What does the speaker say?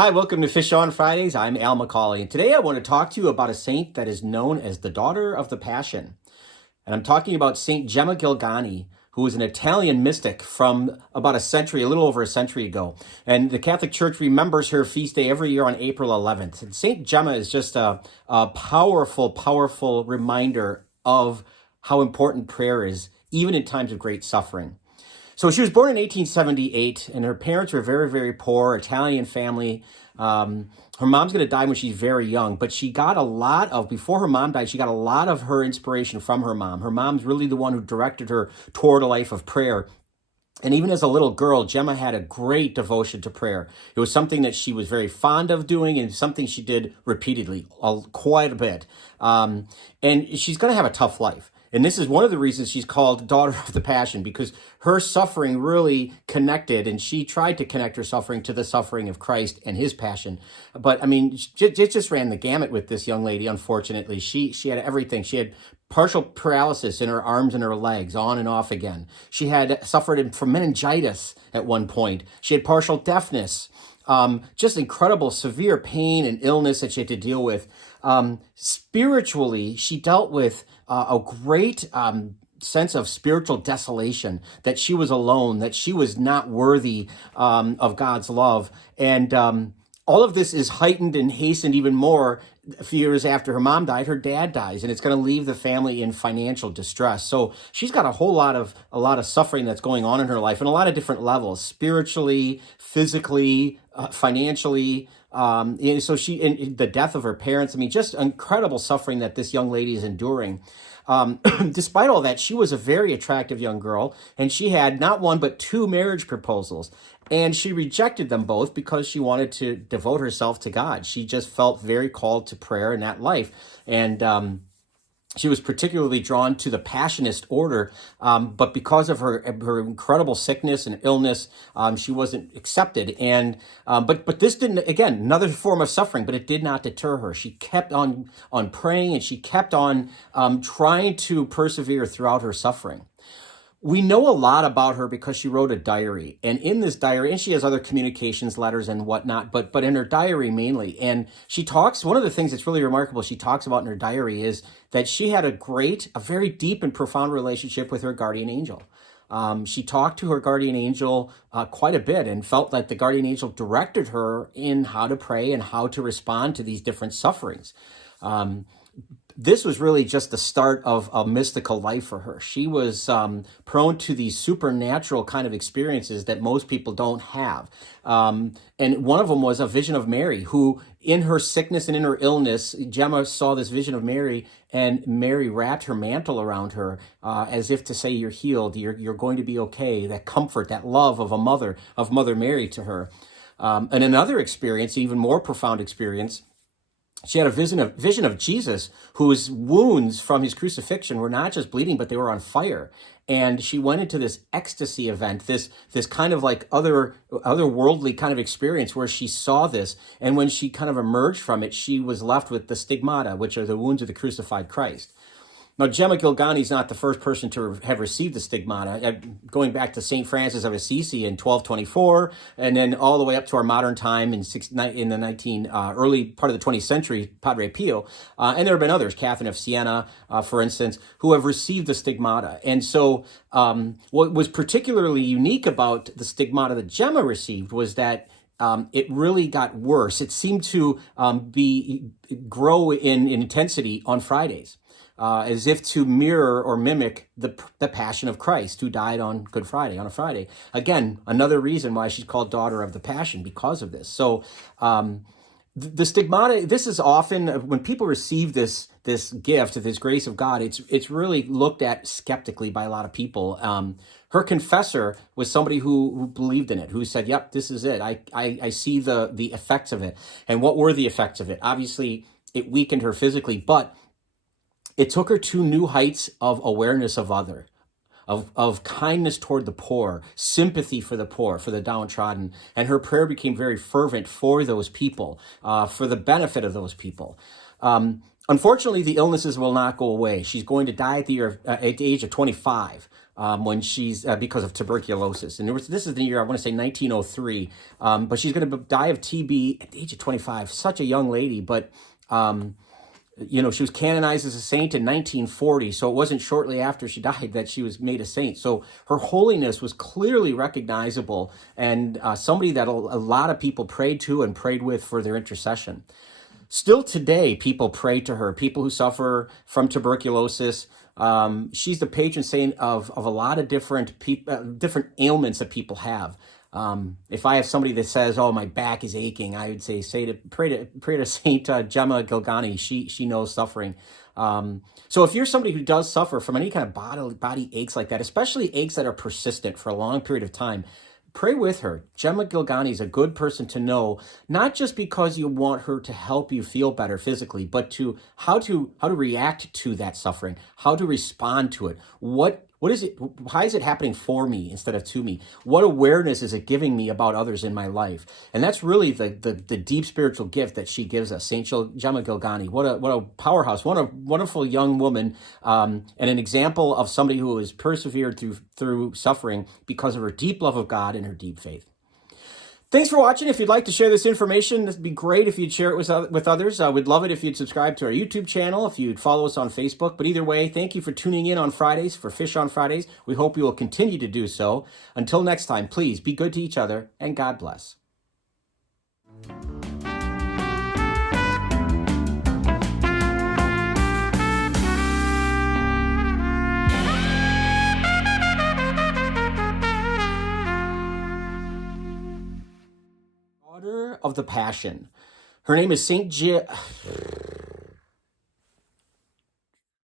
Hi, welcome to Fish on Fridays. I'm Al McCauley, and today I want to talk to you about a saint that is known as the Daughter of the Passion. And I'm talking about Saint Gemma Gilgani, who was an Italian mystic from about a little over a century ago. And the Catholic Church remembers her feast day every year on April 11th. And Saint Gemma is just a powerful, powerful reminder of how important prayer is, even in times of great suffering. So she was born in 1878, and her parents were very, very poor, Italian family. Her mom's going to die when she's very young, but before her mom died, she got a lot of her inspiration from her mom. Her mom's really the one who directed her toward a life of prayer. And even as a little girl, Gemma had a great devotion to prayer. It was something that she was very fond of doing and something she did repeatedly, quite a bit. And she's going to have a tough life. And this is one of the reasons she's called Daughter of the Passion, because her suffering really connected, and she tried to connect her suffering to the suffering of Christ and his passion. But I mean, it just ran the gamut with this young lady, unfortunately. She had everything. She had partial paralysis in her arms and her legs, on and off again. She had suffered from meningitis at one point. She had partial deafness. Just incredible, severe pain and illness that she had to deal with. Spiritually, she dealt with a great sense of spiritual desolation, that she was alone, that she was not worthy of God's love. And all of this is heightened and hastened even more a few years after her mom died. Her dad dies, and it's going to leave the family in financial distress. So she's got a lot of suffering that's going on in her life, on a lot of different levels, spiritually, physically, financially. So in the death of her parents, I mean, just incredible suffering that this young lady is enduring. Despite all that, she was a very attractive young girl, and she had not one but two marriage proposals. And she rejected them both because she wanted to devote herself to God. She just felt very called to prayer in that life. And she was particularly drawn to the Passionist order, but because of her incredible sickness and illness, she wasn't accepted. And but this didn't, again, another form of suffering, but it did not deter her. She kept on praying, and she kept on trying to persevere throughout her suffering. We know a lot about her because she wrote a diary, and in this diary, and she has other communications, letters and whatnot, but in her diary mainly. And she talks, one of the things that's really remarkable she talks about in her diary is that she had a very deep and profound relationship with her guardian angel. She talked to her guardian angel quite a bit, and felt that the guardian angel directed her in how to pray and how to respond to these different sufferings. This was really just the start of a mystical life for her. She was prone to these supernatural kind of experiences that most people don't have. And one of them was a vision of Mary, who in her sickness and in her illness, Gemma saw this vision of Mary, and Mary wrapped her mantle around her as if to say, you're healed, you're going to be okay. That comfort, that love of Mother Mary to her. And another experience, even more profound experience, she had a vision of Jesus, whose wounds from his crucifixion were not just bleeding, but they were on fire. And she went into this ecstasy event, this kind of like otherworldly kind of experience where she saw this. And when she kind of emerged from it, she was left with the stigmata, which are the wounds of the crucified Christ. Now, Gemma Gilgani is not the first person to have received the stigmata, going back to St. Francis of Assisi in 1224, and then all the way up to our modern time in the early part of the 20th century, Padre Pio. And there have been others, Catherine of Siena, for instance, who have received the stigmata. And so what was particularly unique about the stigmata that Gemma received was that it really got worse. It seemed to grow in intensity on Fridays. As if to mirror or mimic the Passion of Christ, who died on Good Friday, on a Friday. Again, another reason why she's called Daughter of the Passion, because of this. So the stigmata, this is often, when people receive this gift, this grace of God, it's really looked at skeptically by a lot of people. Her confessor was somebody who believed in it, who said, yep, this is it. I see the effects of it. And what were the effects of it? Obviously, it weakened her physically, but it took her to new heights of awareness of other, of kindness toward the poor, sympathy for the poor, for the downtrodden. And her prayer became very fervent for those people, for the benefit of those people. Unfortunately, the illnesses will not go away. She's going to die at the age of 25. when she's because of tuberculosis. And this is the year, I want to say 1903, but she's going to die of TB at the age of 25. Such a young lady, but she was canonized as a saint in 1940, so it wasn't shortly after she died that she was made a saint. So her holiness was clearly recognizable, and somebody that a lot of people prayed to and prayed with for their intercession. Still today, people pray to her, people who suffer from tuberculosis. She's the patron saint of a lot of different ailments that people have. If I have somebody that says, "Oh, my back is aching," I would pray to Saint Gemma Gilgani. She knows suffering. So if you're somebody who does suffer from any kind of body aches like that, especially aches that are persistent for a long period of time, pray with her. Gemma Gilgani is a good person to know, not just because you want her to help you feel better physically, but to how to react to that suffering, how to respond to it. What is it? Why is it happening for me instead of to me? What awareness is it giving me about others in my life? And that's really the deep spiritual gift that she gives us, Saint Gemma Gilgani. What a powerhouse! What a wonderful young woman, and an example of somebody who has persevered through suffering because of her deep love of God and her deep faith. Thanks for watching. If you'd like to share this information, it'd be great if you'd share it with others. We'd love it if you'd subscribe to our YouTube channel, if you'd follow us on Facebook. But either way, thank you for tuning in on Fridays for Fish on Fridays. We hope you will continue to do so. Until next time, please be good to each other, and God bless. Of the Passion. Her name is Saint